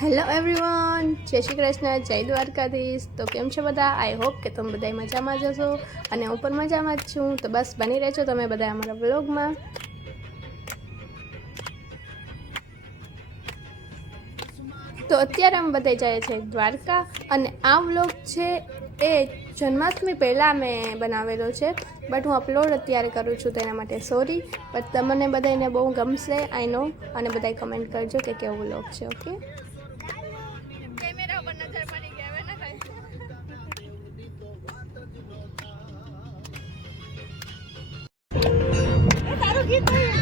Hello everyone, જય શ્રી કૃષ્ણ, જય દ્વારકાધીશ। તો કેમ છો બધા? આઈ હોપ કે તમે બધા મજામાં જ હશો અને હું પણ મજામાં જ છું। તો બસ બની રહેજો તમે બધા અમારા વ્લોગમાં। તો અત્યારે અમે બધા જાય છે દ્વારકા અને આ વ્લોગ છે એ જન્માષ્ટમી પહેલાં મેં બનાવેલો છે, બટ હું અપલોડ અત્યારે કરું છું તેના માટે સોરી। બટ તમને બધાને બહુ ગમશે આઈ નો, અને બધા કમેન્ટ કરજો કે કેવો વ્લોગ છે। ઓકે, કેમેરા પર નજર પડી ગઈ હવે ના કઈ। એ તારું ગીત થયું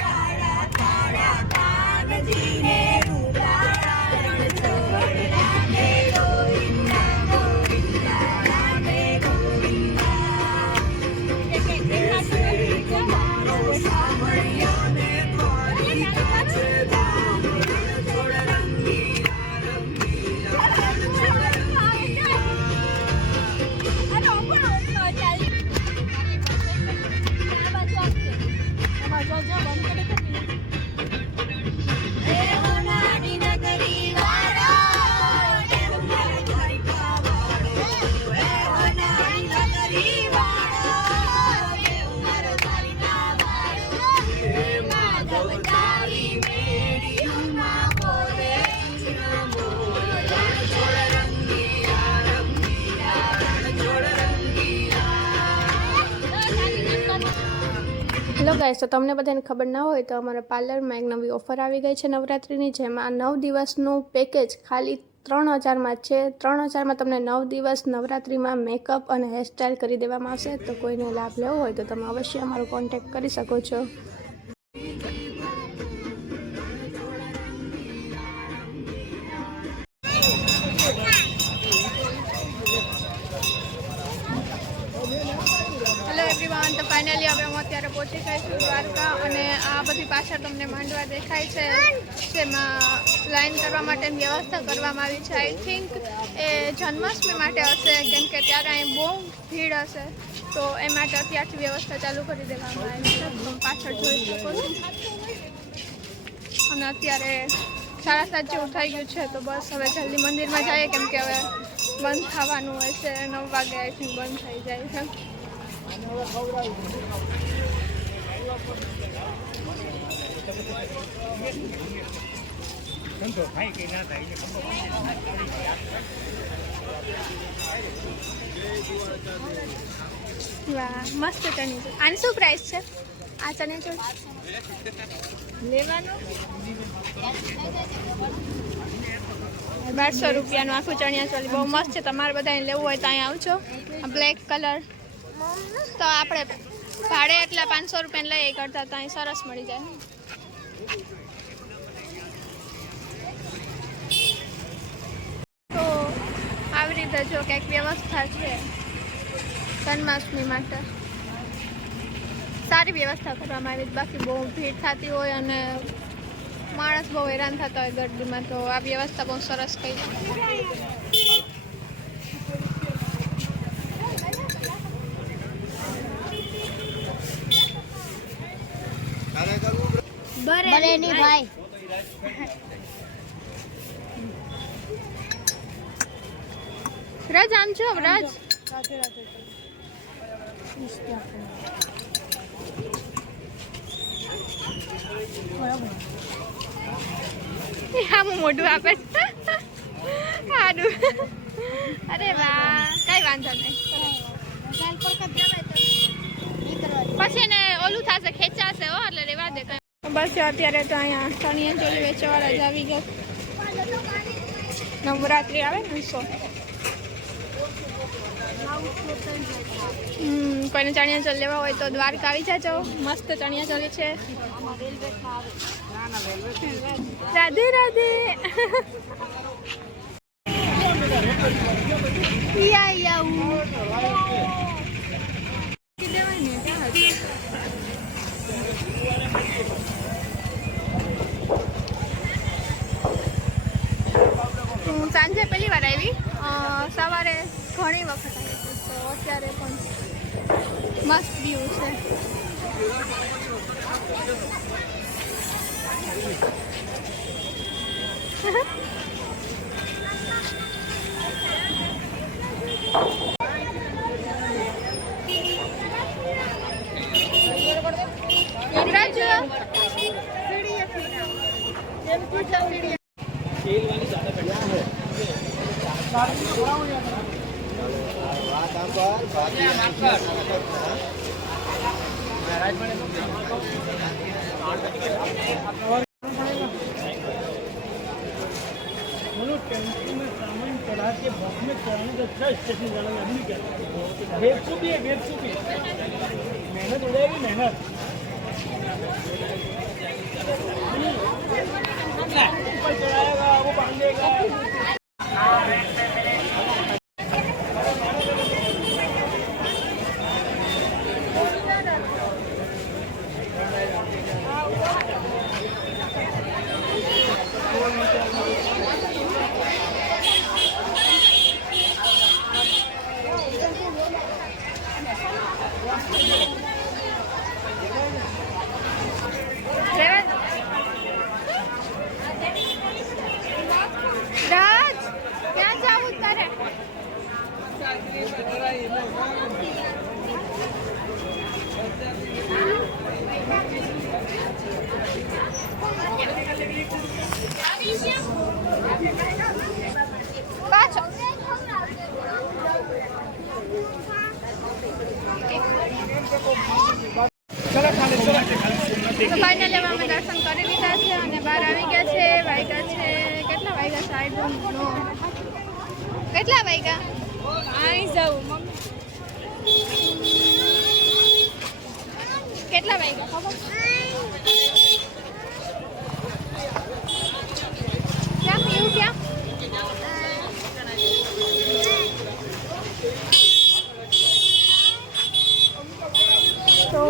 કાળા કાળા કાગજીને રૂડાળા રણ છોડ્યા ને ગોવિંદા ગોવિંદા રાધે ગોવિંદા કે મારો સાંભળ્યો ને મારી કાછે ધામ રણ છોડ રંગીલા રંગીલા રણ છોડ રંગીલા અરે ઓપણ ચાલ હેલો ગાઈસ, તો તમને બધાને ખબર ના હોય તો અમારા પાર્લરમાં એક નવી ઓફર આવી ગઈ છે નવરાત્રિની, જેમાં 9 દિવસનું પેકેજ ખાલી 3000માં છે। 3000માં તમને 9 દિવસ નવરાત્રિમાં મેકઅપ અને હેરસ્ટાઈલ કરી દેવામાં આવશે। તો કોઈને લાભ લેવો હોય તો તમે અવશ્ય અમારો કોન્ટેક્ટ કરી શકો છો। હેલો એવરીવન, તો ફાઇનલી હવે હું અત્યારે પહોંચી ગઈ છું દ્વારકા, અને આ બધી પાછળ તમને માંડવા દેખાય છે, જેમાં લાઈન કરવા માટેની વ્યવસ્થા કરવામાં આવી છે। આઈ થિંક એ જન્માષ્ટમી માટે હશે, કેમ કે ત્યારે અહીં બહુ ભીડ હશે, તો એ માટે અત્યારથી વ્યવસ્થા ચાલુ કરી દેવામાં આવી છે। તમે પાછળ જોઈ શકો છો, અને અત્યારે 7:30 જેવું થઈ ગયું છે। તો બસ હવે જલ્દી મંદિરમાં જઈએ, કેમ કે હવે બંધ થવાનું હોય છે, 9 વાગે આઈ થિંક બંધ થઈ જાય છે। વાહ, મસ્ત ચણી છે। આની શું પ્રાઇસ છે? આ ચણિયા ચોળી લેવાનો 1200 રૂપિયાનું આખું ચણિયા ચોળી, બહુ મસ્ત છે। તમારે બધાને લેવું હોય તો અહીંયા આવજો। બ્લેક કલર તો આપણે ભાડે એટલા 500 રૂપિયાને લઈએ કરતા તો અહીં સરસ મળી જાય। તો આવી રીતે જો કંઈક વ્યવસ્થા છે જન્માષ્ટમી માટે, સારી વ્યવસ્થા કરવામાં આવી। બાકી બહુ ભીડ થતી હોય અને માણસ બહુ હેરાન થતા હોય ગરદીમાં, તો આ વ્યવસ્થા બહુ સરસ કરી। બરેલી ભાઈ રાજ આમ છો રાજ, આમ મોઢું આપે સારું। અરે વાહ, કઈ વાંધો નહીં, પછી એને ઓલું થશે, ખેંચાશે હો, એટલે રેવા દે। બસ અત્યારે તો અહીંયા ચણિયા ચોળી વેચવાવાળા જ આવી ગયા। નવરાત્રિ આવે ને સો કોઈને ચણિયા ચોળી લેવા હોય તો દ્વારકા આવી જાજો, મસ્ત ચણિયા ચોળી છે। રાધે રાધે। હું સાંજે પહેલી વાર આવી, સવારે ઘણી વખત આવી હતી, તો અત્યારે પણ મસ્ત વ્યૂ છે। सामान चढ़ा के बस में चढ़ने का अच्छा स्टेशन जाना आदमी क्या बेवकूफ़ी है बेवकूफ़ी मेहनत हो जाएगी मेहनत ऊपर चढ़ाएगा वो बांधेगा રાજ ક્યાં જાવું તારે? પાછો ફાઇનલી અમે દર્શન કરી લીધા છે અને બહાર આવી ગયા છે. વાગ્યા છે કેટલા વાગ્યા છે? I don't know. કેટલા વાગ્યા? આઈ જાઉં કેટલા વાગ્યા ખબર? ક્યાં પીવું ક્યાં? તો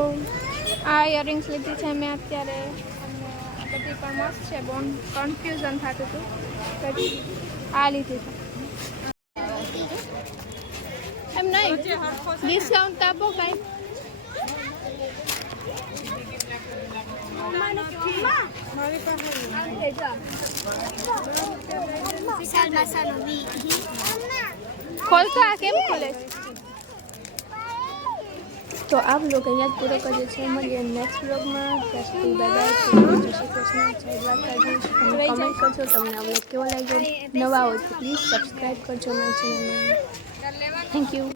આ ઇયરિંગ્સ લીધી છે મેં અત્યારે અને આ બધી પણ મસ્ત છે. બહુ કન્ફ્યુઝન થતું હતું પછી આ લીધી છે. એમ નહીં ડિસ્કાઉન્ટ આપો કાંઈ. ખોલતો આ કેમ ખોલે છે? તો આ બ્લોગ અહીંયા જ પૂરો કરીએ છીએ. મળીએ નેક્સ્ટ બ્લોગમાં. ત્યાં સુધી બાય બાય. જય શ્રી કૃષ્ણ. જય દ્વારકાધીશ. અને કમેન્ટ કરજો તમને આ બ્લોગ કેવો લાગ્યો. નવા હોય તો પ્લીઝ સબસ્ક્રાઈબ કરજો મારી ચેનલને. Thank you.